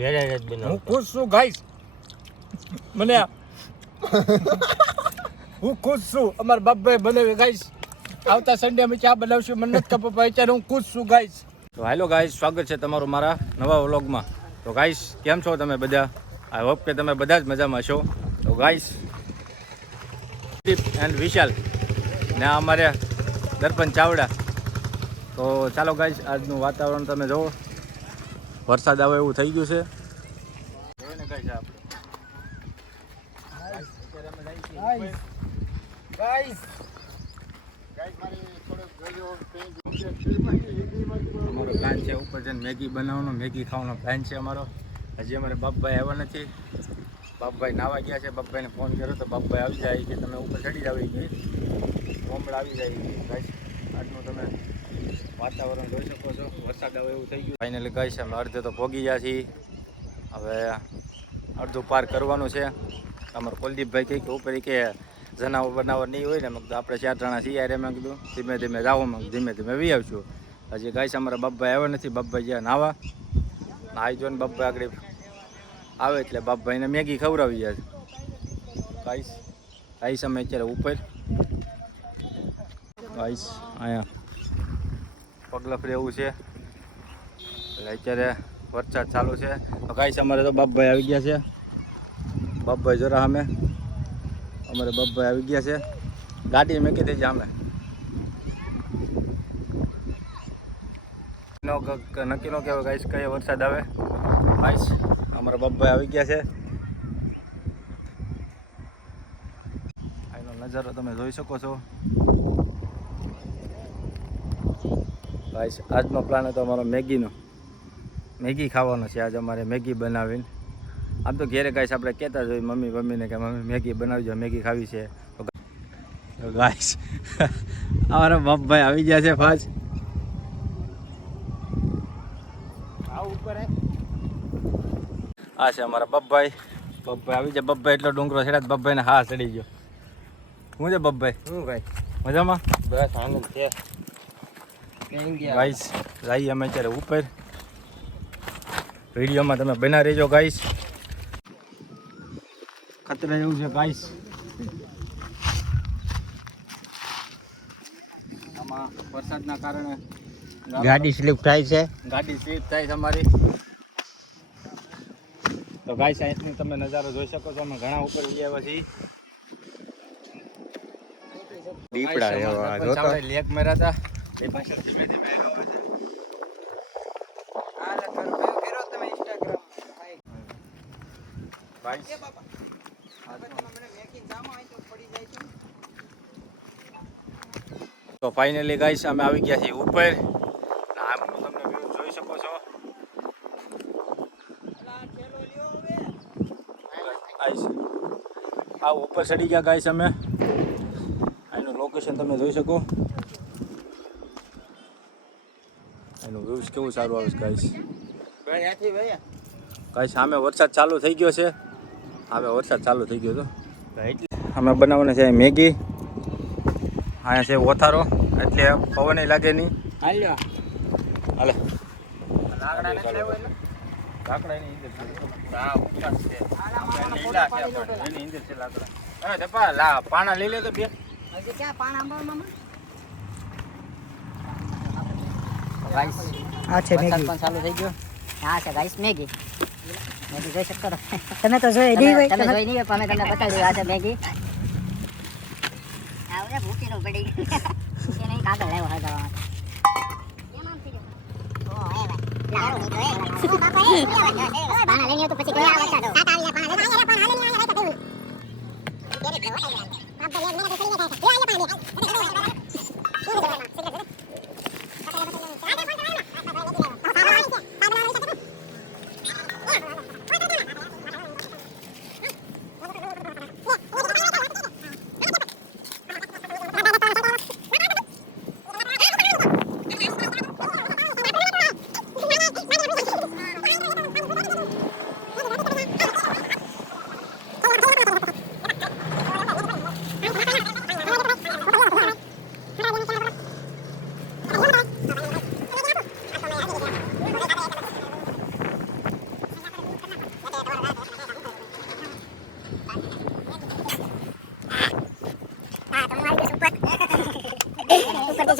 ઘેરે જ બનાવું. હું ખુશ છું ગાઈસ. મને હું ખુશ છું. અમારા બાપભાઈ બનાવે ગાઈસ. આવતા સન્ડે અમે ચા બનાવશું. મને નથી ખબર પણ અત્યારે હું ખુશ છું ગાઈસ. તો હેલો ગાઈસ, સ્વાગત છે તમારું મારા નવા વ્લોગમાં. તો ગાઈસ, કેમ છો તમે બધા? આઈ હોપ કે તમે બધા જ મજામાં છો. તો ગાઈસ, દીપ એન્ડ વિશાલ ને અમારે દર્પણ ચાવડા. તો ચાલો ગાઈસ, આજનું વાતાવરણ તમે જુઓ. વરસાદ આવે એવું થઈ ગયું છે. જોઈને ગાઈસ અમારો પ્લાન છે ઉપર જઈને મેગી બનાવવાનો, મેગી ખાવાનો પ્લાન છે અમારો. હજી અમારે બાપભાઈ આવ્યા નથી. બાપભાઈ નાવા ગયા છે. બાપભાઈને ફોન કર્યો તો બાપભાઈ આવી જાય કે તમે ઉપર ચડી જાવ. હમણાં આવી જાય. ગાઈસ, આજનું તમે વાતાવરણ જોઈ શકો છો. વરસાદ આવે એવું થઈ ગયું. ફાઇનલી ગાઈસ, અમે અડધે તો પહોંચી ગયા છીએ. હવે અડધું પાર કરવાનું છે. અમારો કુલદીપભાઈ કહે કે ઉપર કે જનાવર બનાવર નહીં હોય ને, મેં કીધું આપણે 4 જણા છીએ યાર. મેં કીધું ધીમે ધીમે જાઓ, ધીમે ધીમે વી આવશું. હજી ગાઈસ અમારા બાપભાઈ આવ્યા નથી. બાપભાઈ જ્યાં નાવા નાહી જો ને બાપભાઈ આગળ આવે એટલે બાપભાઈને મેગી ખવડાવી જાય. ગાઈસ અમે અત્યારે ઉપર ગાઈસ અહીંયા પગલફરી એવું છે એટલે અત્યારે વરસાદ ચાલુ છે. તો ગાઈસ અમારે તો બાપભાઈ આવી ગયા છે. બાપભાઈ જરા અમે અમારે બાપભાઈ આવી ગયા છે. ગાડી મેકી દેજે અમે નક્કી નો કહેવાય ગાઈસ કયા વરસાદ આવે. ગાઈસ અમારા બાપભાઈ આવી ગયા છે. આનો નજારો તમે જોઈ શકો છો. ગાઈસ આજનો પ્લાન હતો અમારો મેગીનો. મેગી ખાવાનો છે આજે અમારે. મેગી બનાવીને આમ તો ઘેરે ગાઈસ આપણે કહેતા જ હોય મમ્મીને કે મમ્મી મેગી બનાવજો, મેગી ખાવી છે. તો ગાઈસ અમારા બાપભાઈ આવી ગયા છે. ફાજ આ છે અમારા બાપભાઈ. બાપભાઈ આવી જાય. બાપભાઈ એટલો ડુંગરો ચડ્યા. બાપભાઈને હા ચડી ગયો. શું છે બાપભાઈ? શું ભાઈ? મજામાં? બસ આનંદ છે. ગાઈસ જઈએ અમે અત્યારે ઉપર. વિડીયોમાં તમે બના રહેજો ગાઈસ. ખતરા એવું છે ગાઈસ. આમાં વરસાદના કારણે ગાડી સ્લીપ થાય છે. ગાડી સ્લીપ થાય છે અમારી. તો ગાઈસ અહીંથી તમે નજારો જોઈ શકો છો. અમે ઘણા ઉપર ગયા છીએ. દીપડા એવા જોતો. લેક માર્યા હતા એ પાછળ ધીમે ધીમે તો ફાઇનલી ગાઈસ અમે આવી ગયા છીએ ઉપર. આમ તમને વ્યૂ જોઈ શકો છો. આ ઉપર ચડી ગયા ગાઈસ અમે. આનું લોકેશન તમે જોઈ શકો. એનું વ્યૂઝ કેવું સારું આવે છે ગાઈસ. ગાઈસ સામે વરસાદ ચાલુ થઈ ગયો છે. હવે વરસાદ ચાલુ થઈ ગયો તો અમે બનાવવાના છે મેગી. અહીંયા છે ઓથારો એટલે પવન લાગે નહીં. હાલે પાણા લઈ લે તો બે. આ છે મેગી પણ ચાલુ થઈ ગયો. આ છે ગાઈસ મેગી. મેગી જોઈ શકો તમે તો જોઈ નહીં હોય. તમે જોઈ નહીં હોય પણ અમે તમને બતાવી. આ છે મેગી. આવરે ભૂખી નો પડી ગઈ. ભૂખી નહીં કાગળ લેવો હજાવા. પાણા લઈને તો પછી ગયા વરસાદ કાકા આવી પાણા લઈને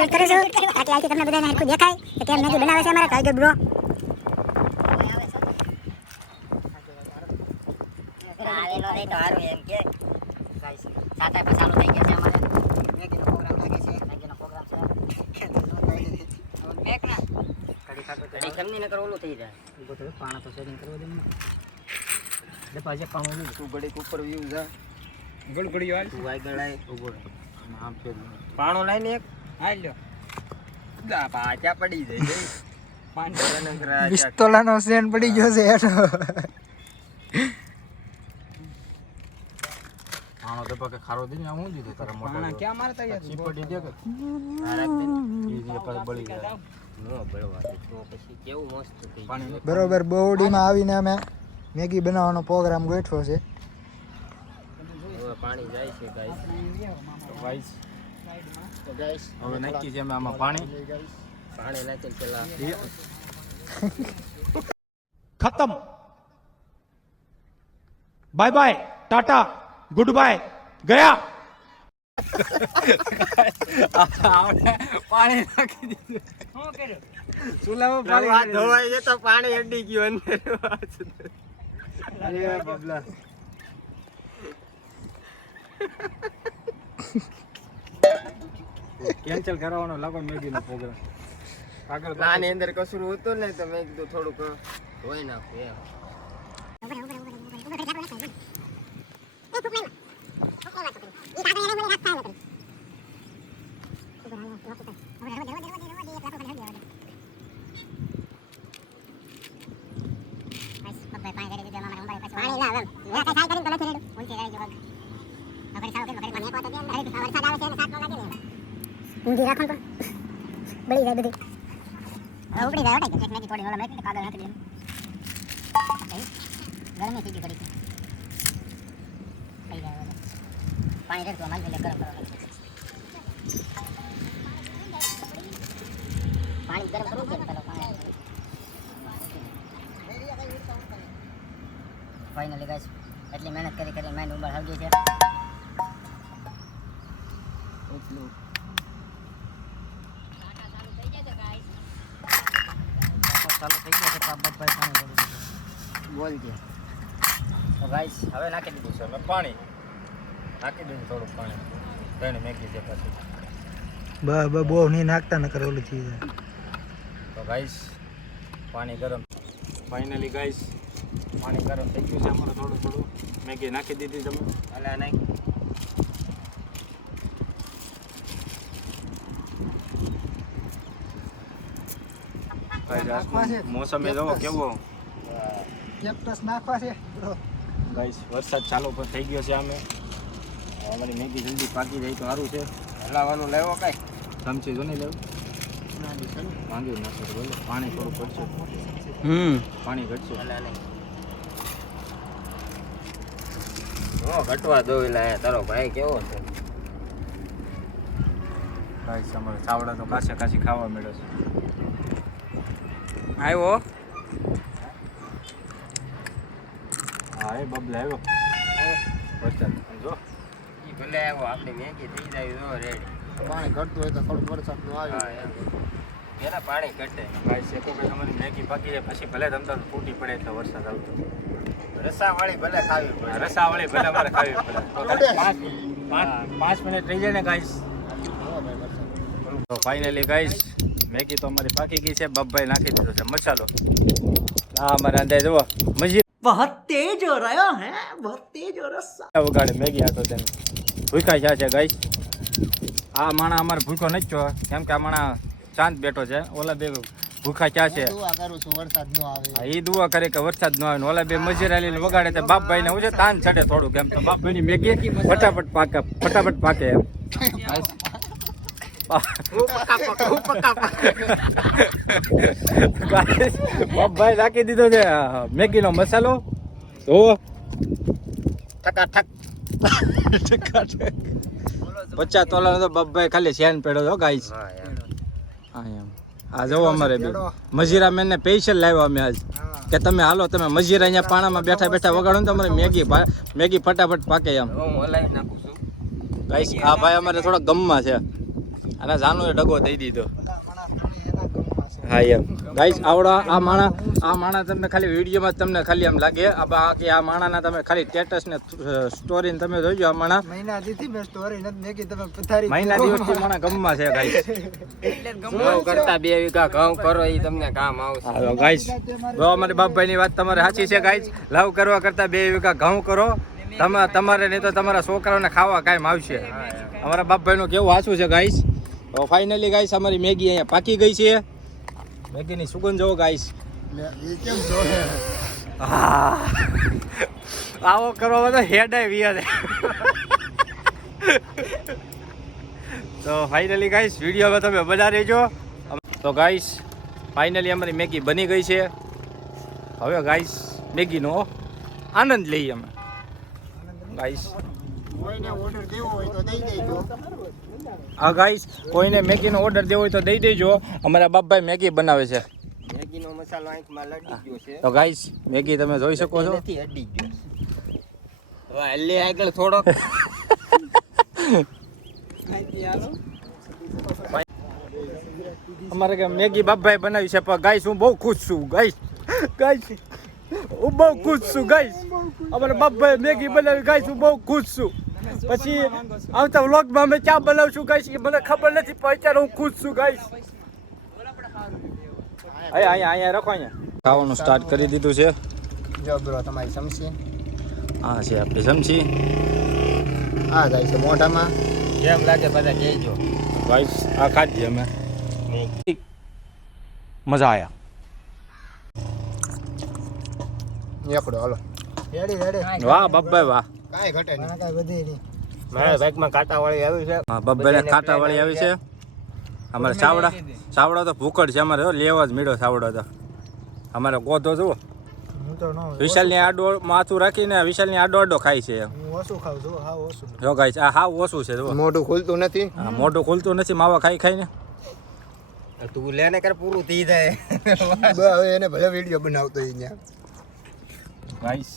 શૂટ કરું છું તાકી આથી તમને બધાને હરખું દેખાય કે કેમ મેગી બનાવે છે અમારા ટાઈગર બ્રો આવેલો રે તો હારું એમ કે ગાઈસ સાતા પર ચાલુ થઈ ગયા છે અમારે મેગીનો પ્રોગ્રામ લાગે છે મેગીનો પ્રોગ્રામ છે મેક ના કડી ખાતો કડી ખમની ન કરો ઓલું થઈ જાય ઉભો તો પાણા તો સેટિંગ કરવા દે મને લે પાજે પાણો લે તું ગડી ઉપર વ્યૂ જા ગળગડી વાળ તું આઈ ગળાય ઉભો રહે આમ ફેર પાણો લઈને એક હાલ લ્યો દા પાચા પડી જાય પિસ્તોલાનો સેન પડી ગયો છે હેઠો આનો તો પકે ખારો દે ને હું દીધું તારા મોટા પાણા ક્યાં મારતા યાર ચીપડી દે કે આ રાખ દે ઈ જે પર બળી જાય નો બળવા દે તો પછી કેવું મસ્ત થઈ પાણી બરોબર બોડીમાં આવીને અમે મેગી બનાવવાનો પ્રોગ્રામ ગોઠવ્યો છે હવે પાણી જાય છે ગાઈસ વાઈસ તો ગાઈસ હવે નક્કી છે અમે આમાં પાણી પાણી નાખીને પેલા खत्म bye bye tata good bye गया પાણી નાખી દીધું શું કર્યું ચૂલામાં પાણી ધોવાઈ જાય તો પાણી અડી ગયું અંદર અરે બબલા કેન્સલ કરાવવાનો લાગો મેગીનો પ્રોગ્રામ આગળ આની અંદર કસૂર હતું ને તો મેં કીધું થોડુંક ધોઈ નાખું એમ ઊંધી રાખો તો બળી જાય બધી હવે ઉપડી જાય એક મેગી થોડી ઓલા મેગી કાગળ નાખી દેવાનું ગરમી થઈ ગઈ થોડી થઈ જાય હવે પાણી રેડતું માલ ગરમ કરવાનું પાણી ગરમ કરવું છે પેલો પાણી ફાઇનલી ગાઈસ એટલી મહેનત કરી માઇન્ડ ઉંબર આવી ગઈ છે ચાલુ થઈ ગયા છે બાપભાઈ પાણી બોલ દે તો ગાઈસ હવે નાખી દીધું છે મેં પાણી નાખી દીધું થોડું પાણી ગઈને મેગી છે પછી બહુ નહીં નાખતા નકર ઓલું થઈ જાય તો ગાઈસ પાણી ગરમ ફાઇનલી ગાઈસ પાણી ગરમ થઈ ગયું છે અમારું થોડું મેગી નાખી દીધી તમે અલા નાખ મોસમ એ જોવો કેવો કેપ્ટસ નાખવા છે ગાઈસ વરસાદ ચાલુ પણ થઈ ગયો છે અમે અમારી મેગી જલ્દી પાકી જાય તો સારું છે હલાવાનું લેવો કઈ ચમચી જો નહીં લેવું માંગી નાખો તો બોલો પાણી થોડું ઘટશે પાણી ઘટશે અલા નહીં ઓ ઘટવા દો એલા તારો ભાઈ કેવો છે ગાઈસ અમારે ચાવડા તો કાશે કાશી ખાવા મળ્યો છે આવ્યો હા એ બબલા આવ્યો વરસાદ જો ઈ ભલે આવ્યો આપણી મેગી થઈ જાય તો રેડી પાણી ઘટતું હોય તો થોડું વરસાદનું હા એમ એના પાણી ઘટે ગાઈસ એ તો કે તમારી મેગી પાકી જાય પછી ભલે તમતાર તૂટી પડે એટલે વરસાદ આવતો રસાવાળી ભલે ખાવી પડે રસાવાળી ભલે અમારે ખાવી પડે તો પાંચ મિનિટ રહી જાય ને ગાઈસ તો ફાઇનલી ગાઈસ મેગી તો અમારી પાકી ગઈ છે બબ્બાઈ નાખી દીધો છે મસાલો હા અમારે અંદાજ જુઓ મજી बहुत तेज हो रहा है बहुत तेज हो रहा વગાડે મેગી આતો તેને ભૂખા છે ગાઈસ આ માણા અમારે ભૂખો નથી છો કેમ કે આ માણા શાંત બેઠો છે ઓલા બે ભૂખા ક્યાં છે દુઆ કરું છું વરસાદ ન આવે હા, ઈ દુઆ કરે કે વરસાદ ન આવે ને ઓલા બે મજીરા લઈને વગાડે તો બાપભાઈ ને હું છે તાન ચડે થોડું કેમ તો બાપભાઈ ની મેગી ફટાફટ પાકે એમ બાપભાઈ નાખી દીધો છે મેગી નો મસાલો તો ઠકાઠક 50 તોલા તો બાપભાઈ ખાલી શેન પેડો છો ગાઈસ હા યાર હા એમ આ જો અમારે બે મજીરા મેન ને સ્પેશિયલ લાવ્યો અમે આજ કે તમે હાલો તમે મજીરા અહીંયા પાણામાં બેઠા બેઠા વગાડો ને તો અમારે મેગી ફટાફટ પાકે એમ હું હલાવી નાખું છું ગાઈસ આ ભાઈ અમારે થોડા ગમમાં છે અને જાનુ એ ડગો દઈ દીધો. બધા માણસ તમે એના ગમમાં છે. હા એમ ગાઈસ આવડા આ માણા તમને ખાલી વિડીયોમાં તમને ખાલી એમ લાગે બાકી આ માણાના તમે ખાલી સ્ટેટસ ને સ્ટોરી તમે જોઈજો. આ માણા મહિના દીથી મેં સ્ટોરી નથી મેકી તમે પથારી મહિના દિવસથી માણા ગમમાં છે ગાઈસ. ઘઉં કરતા 2 વીઘા ઘઉં કરો એ તમને કામ આવશે. હાલો ગાઈસ જો અમારી બાપભાઈની વાત તમારે સાચી છે ગાઈસ. લવ કરવા કરતા 2 વીઘા ઘઉં કરો તમારે નહીં તો તમારા છોકરાઓને ખાવા કાયમ આવશે. અમારા બાપભાઈનું કેવું સાચું છે ગાઈસ. તો ફાઇનલી ગાઈસ અમારી મેગી અહીંયા પાકી ગઈ છે. મેગીની સુગંધ જોવો ગાઈસ. એ કેમ જોહે આવો કરવા બધા હેડાય વિયા તો ફાઇનલી ગાઈસ વિડીયોમાં તમે બધા રહેજો. તો ગાઈસ ફાઇનલી અમારી મેગી બની ગઈ છે. હવે ગાઈસ મેગીનો આનંદ લઈએ અમે ગાઈસ. કોઈને ઓર્ડર દેવો હોય તો દઈ દેજો. હા ગાઈસ કોઈને મેગીનો ઓર્ડર દેવો હોય તો દઈ દેજો. અમારા બાપભાઈ મેગી બનાવે છે. મેગીનો મસાલો આંખમાં લડી ગયો છે. તો ગાઈસ મેગી તમે જોઈ શકો છો. નથી અડી ગયો. હવે હલ્લે આગળ થોડોક અમારે કે મેગી બાપભાઈ બનાવી છે પણ ગાઈસ હું બહુ ખુશ છું ગાઈસ. હું બહુ ખુશ છું ગાઈસ. અમારા બાપભાઈ મેગી બનાવી ગાઈસ હું બહુ ખુશ છું. પછી આવતા વ્લોગમાં અમે ચા બનાવશું ગાઈસ એ મને ખબર નથી પણ અત્યારે હું ખુશ છું ગાઈસ. અહીંયા રાખો અહીંયા ખાવાનું સ્ટાર્ટ કરી દીધું છે. જો બ્રો તમારી સમસી હા છે આપણી સમસી. આ જાય છે મોઢામાં. જેમ લાગે બધા કહેજો. ગાઈસ આ ખાધી અમે મજા આયા. એકડો હાલો રેડી રેડી. વાહ બાપભાઈ વાહ. કાંઈ ઘટે નહીં કાંઈ વધે નહીં. મારા બાઈકમાં કાંટાવાળી આવી છે. હા બાપભાઈને કાંટાવાળી આવી છે. અમારે સાવડો તો ભૂકડ છે અમારે લેવા જ મીડો સાવડો તો. અમારે ગોધો જુઓ હું તો નો વિશાલની આડો માથું રાખીને વિશાલની આડો ખાય છે. હું ઓછું ખાઉં છું હા ઓછું. જો ગાઈસ આ હાવ ઓછું છે જુઓ. મોઢું ખુલતું નથી. હા મોઢું ખુલતું નથી માવા ખાઈને. તું લેને કર પૂરું થઈ જાય. હવે એને ભલે વિડીયો બનાવતો અહીંયા. ગાઈસ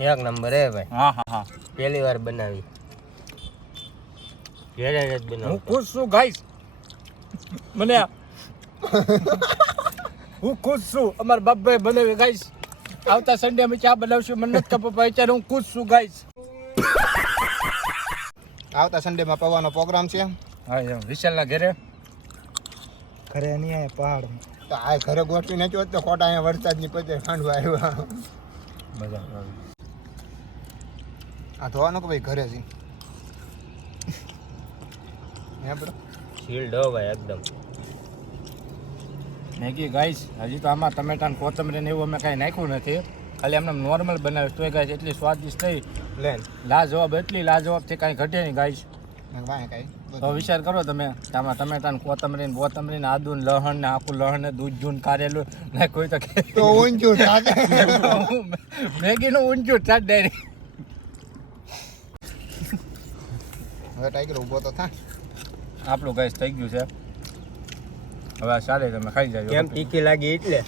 એક નંબર હે ભાઈ. હા પહેલી વાર બનાવી. ઘેરે જ હું બનાવું. ખુશ છું ગાઈસ. મને હું ખુશ છું અમારા બાપભાઈ બનાવી ગાઈસ. આવતા સન્ડે અમે ચા બનાવશું. મને નથી ખબર પણ અત્યારે હું ખુશ છું ગાઈસ. આવતા સન્ડેમાં પવાનો પ્રોગ્રામ છે. હા વિશાલના ઘરે ઘરે નહીં આવે પહાડમાં. તો આ ઘરે ગોઠવી નાખ્યો તો ખોટા અહીંયા વરસાદની પચે ખાંડવા આવ્યા. મજા આ ધોવાનું કે ભાઈ ઘરે છે હે બ્રો. શીલ્ડ હો ભાઈ એકદમ. મેગી ગાઈસ હજી તો આમાં ટમેટા કોથમરી ને એવું અમે કાંઈ નાખ્યું નથી. ખાલી એમને નોર્મલ બનાવ્યું તોય ગાઈસ એટલી સ્વાદિષ્ટ થઈ. લેન લાજવાબ એટલી લાજવાબથી કાંઈ ઘટે નહીં ગાઈસ. વાંહે કાંઈ તો વિચાર કરો તમે આમાં ટમેટા કોથમરી આદુ ને લહણ ને આખું લહણ ને દૂધ જૂન કારેલું ને કોઈ તો તો ઊંચું થાકે. મેગીનું ઊંચું થાક ડાયરેક્ટ. હવે ટાઈગર ઊભો તો થા. આપણું ગાઈસ થઈ ગયું છે. હવે આ સારી તમે ખાઈ જાય. કેમ તીખી લાગી એટલે.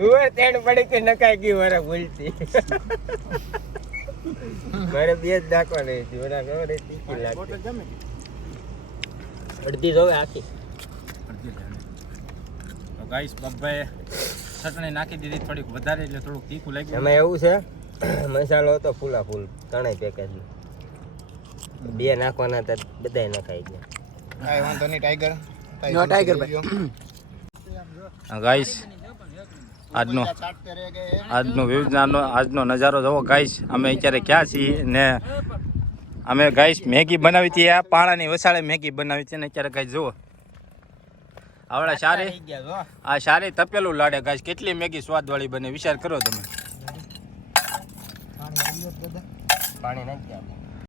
હું તેણ પડી કે નકાઈ ગઈ મારા ભૂલથી. મારે બે જ નાખવાની હતી. ઓલા ખબર એ તીખી લાગી. અડધી જોવે આખી. તો ગાઈસ બાપભાઈ ચટણી નાખી દીધી થોડીક વધારે એટલે થોડુંક તીખું લાગ્યું. એમાં એવું છે મસાલો હતો ફૂલા ફૂલ ત્રણેય પેકેજ. બે નાખવાના હતા બધાય નખાઈ ગયા. કાંઈ વાંધો નહીં ટાઈગર. નો ટાઈગર ભાઈ. ગાઈસ આજનો આજનો નજારો જોવો ગાઈસ. અમે અત્યારે ક્યાં છીએ ને અમે ગાઈસ મેગી બનાવી હતી. આ પાણાની વસાળે મેગી બનાવી હતી ને અત્યારે ગાઈસ જુઓ આવડા સારી આ સારી તપેલું લાડે ગાઈસ. કેટલી મેગી સ્વાદવાળી બને વિચાર કરો તમે. પાણી નાખી દે.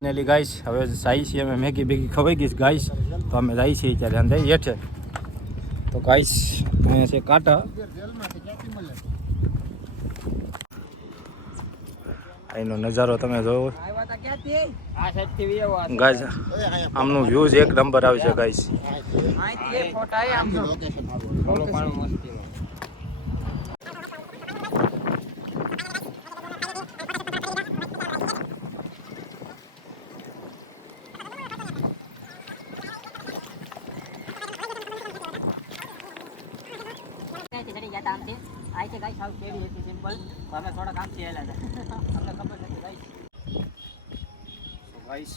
ફાઇનલી ગાઈસ હવે જાય છીએ અમે મેગી બેગી ખવાઈ ગઈ ગાઈસ. તો અમે જઈએ છીએ અત્યારે અંદર હેઠે. તો ગાઈસ અહીંયા છે કાંટા. અહીંનો નજારો તમે જોવો આ સાઈડથી વી આવો. ગાઈસ. આમનું વ્યૂઝ એક નંબર આવે છે ગાઈસ. અહીંથી એક ફોટા આય આમ બોલો પાણી મસ્તીમાં. ક્યાંથી ચડી ગયા હતા આમથી અહીંથી ગાઈસ સાવ કેડી હતી સિમ્પલ અમે થોડાક આમથી હેલા હતા અમને ખબર નથી ગાઈસ ગાઈસ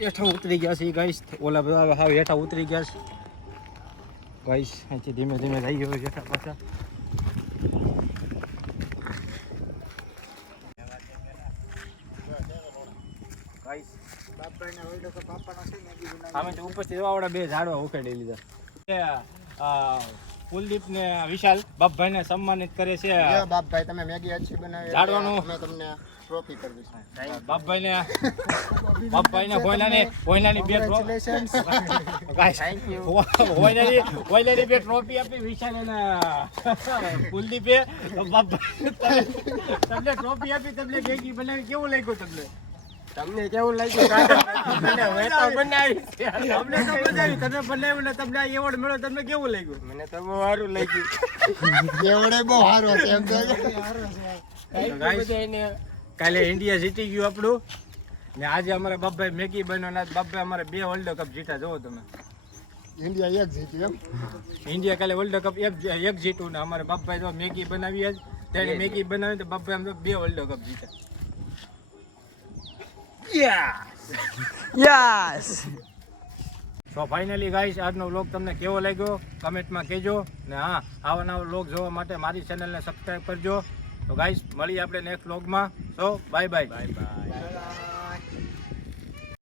હેઠા ઉતરી ગયા છે ગાઈસ ઓલા બધા હાવ હેઠા ઉતરી ગયા છે ગાઈસ અહીંથી ધીમે ધીમે જઈ ગયો હેઠા પાછા ગાઈસ બાપાને ઓરડો તો પાપાનો છે મેગી બનાવી. અમે તો ઉપરથી આવડા બે ઝાડવા ઉખેડી લીધા કુલદીપ ને વિશાલ બાપભાઈને સન્માનિત કરે છે જો બાપભાઈ તમે મેગી અચ્છી બનાવી ઝાડવાનું. અમે તમને ટ્રોફી કરી દઈશું. બાપભાઈને ભોયનાની બે Congratulations. ભોયનાની બે ટ્રોફી આપી વિશાલ અને કુલદીપે બાપભાઈ તમને ટ્રોફી આપી તમને મેગી બનાવી કેવું લાગ્યું તમને તમને કેવું લાગ્યું મને હવે તો બનાવી અમને તો બનાવી તમે બનાવ્યું ને તમને આ એવોર્ડ મળ્યો તમને કેવું લાગ્યું મને તો બહુ સારું લાગ્યું એવડે બહુ સારો છે એમ તો કાલે ઇન્ડિયા જીતી ગયું આપણું ને આજે અમારા બાપભાઈ મેગી બન્યો ને બાપભાઈ અમારે 2 વર્લ્ડ કપ જીતા જોવો તમે ઇન્ડિયા એક જીત્યું એમ. ઇન્ડિયા કાલે વર્લ્ડ કપ એક જીતું ને અમારે બાપભાઈ તો મેગી બનાવી જ તેને મેગી બનાવી તો બાપભાઈ અમે 2 વર્લ્ડ કપ જીતા સો ફાઇનલી ગાઈસ આજનો વ્લોગ તમને કેવો લાગ્યો કમેન્ટમાં કહેજો ને હા આવા નવા વ્લોગ જોવા માટે મારી ચેનલને સબસ્ક્રાઇબ કરજો તો ગાઈસ મળીએ આપણે નેક્સ્ટ વ્લોગમાં સો બાય બાય.